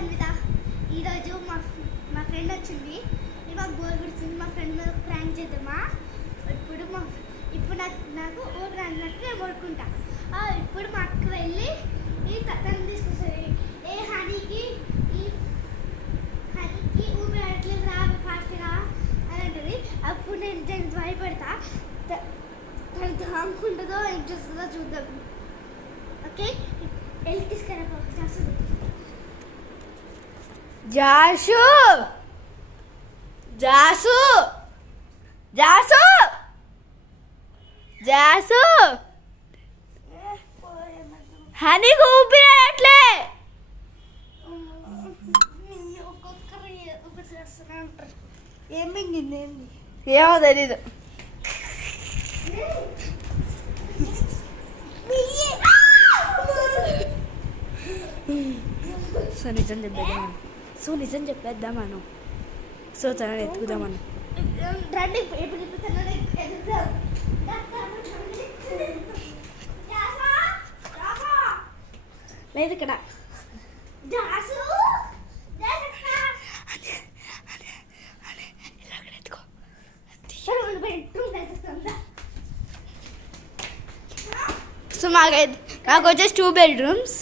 సంగీత ఈరోజు మా ఫ్రెండ్ వచ్చింది. మాకు బోర్ కొడుతుంది. మా ఫ్రెండ్ మీద ప్రాంక్ చేద్దామా? ఇప్పుడు నాకు ఊరు అన్నట్టు నేను పడుకుంటా. ఇప్పుడు మా అక్క వెళ్ళి తను తీసుకొస్తుంది. హనీకి ఊపిరి అట్లేదు రా ఫాస్ట్గా అని అంటుంది. అప్పుడు నేను దానికి భయపడతా. తను దాముకుంటుందో ఏం చేస్తుందో చూద్దాం. ఓకే, వెళ్ళి తీసుకురా జాసు జాసు జాసు జాసు హనీకి ఊపిరాయట్లే. ఏమో తెలీదు. నిజం చెప్పేద్దామను. సో తనని ఎత్తుకుదామను. లేదు ఇక్కడ సో నాకు వచ్చేసి 2 bedrooms.